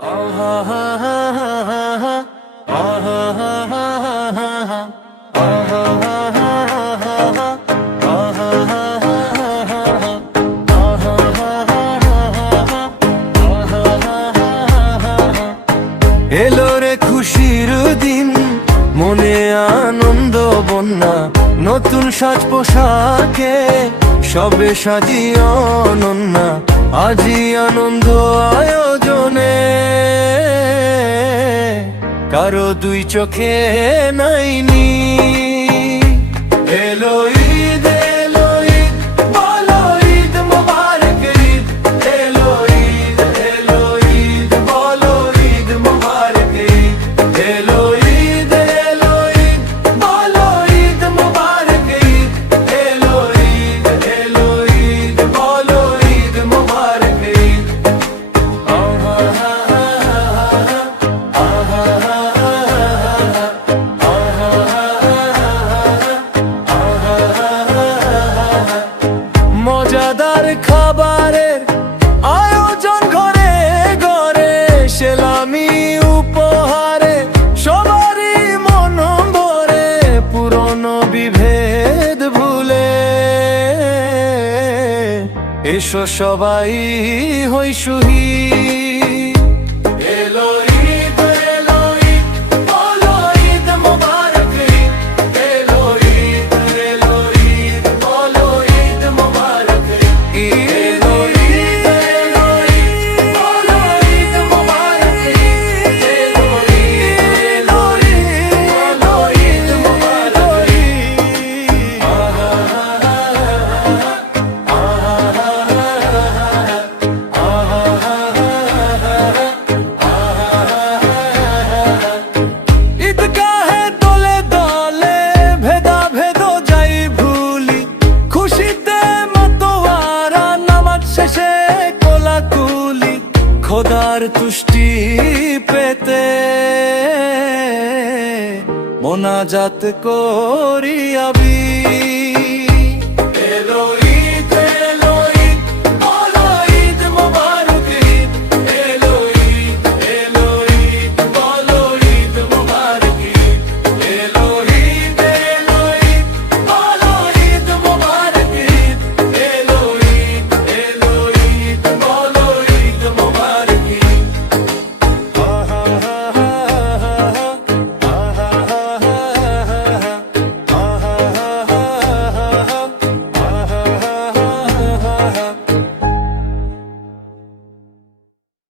এলো রে খুশির দিন, মনে আনন্দ বন্যা, নতুন সাজ পোশাকে সবে সাজিয়ে অনন্যা, আজি আনন্দ আয়োজনে কারো দুই চোখে নাইনি। এলো ঈদ, এলো ঈদ, বলো ঈদ মোবারক ঈদ, এলো ঈদ, এলো ঈদ, বলো ঈদ মোবারক ঈদ, এলো ঈদ, এলো ঈদ, বলো ঈদ মোবারক ঈদ, এলো ঈদ, এলো ঈদ, বলো ঈদ মোবারক ঈদ। মজাদার খাবারের আয়োজন ঘরে ঘরে, সেলামি উপহারে সবারই মন ভরে, পুরনো বিভেদ ভুলে এসো সবাই হই শহীদ। এলো ঈদ, এলো ঈদ, বলো ঈদ মোবারক ঈদ, এলো ঈদ, এলো ঈদ, বলো ঈদ মোবারক ঈদ, এলো ঈদ, এলো ঈদ, বলো ঈদ মোবারক ঈদ, এলো ঈদ, এলো ঈদ, বলো ঈদ মোবারক ঈদ। ঈদগাহে দলে দলে ভেদাভেদ যাই ভুলি, খুশিতে মাতোয়ারা নামাজ শেষে কোলাকুলি, খোদার তুষ্টি পেতে মোনাজাত করি আবি।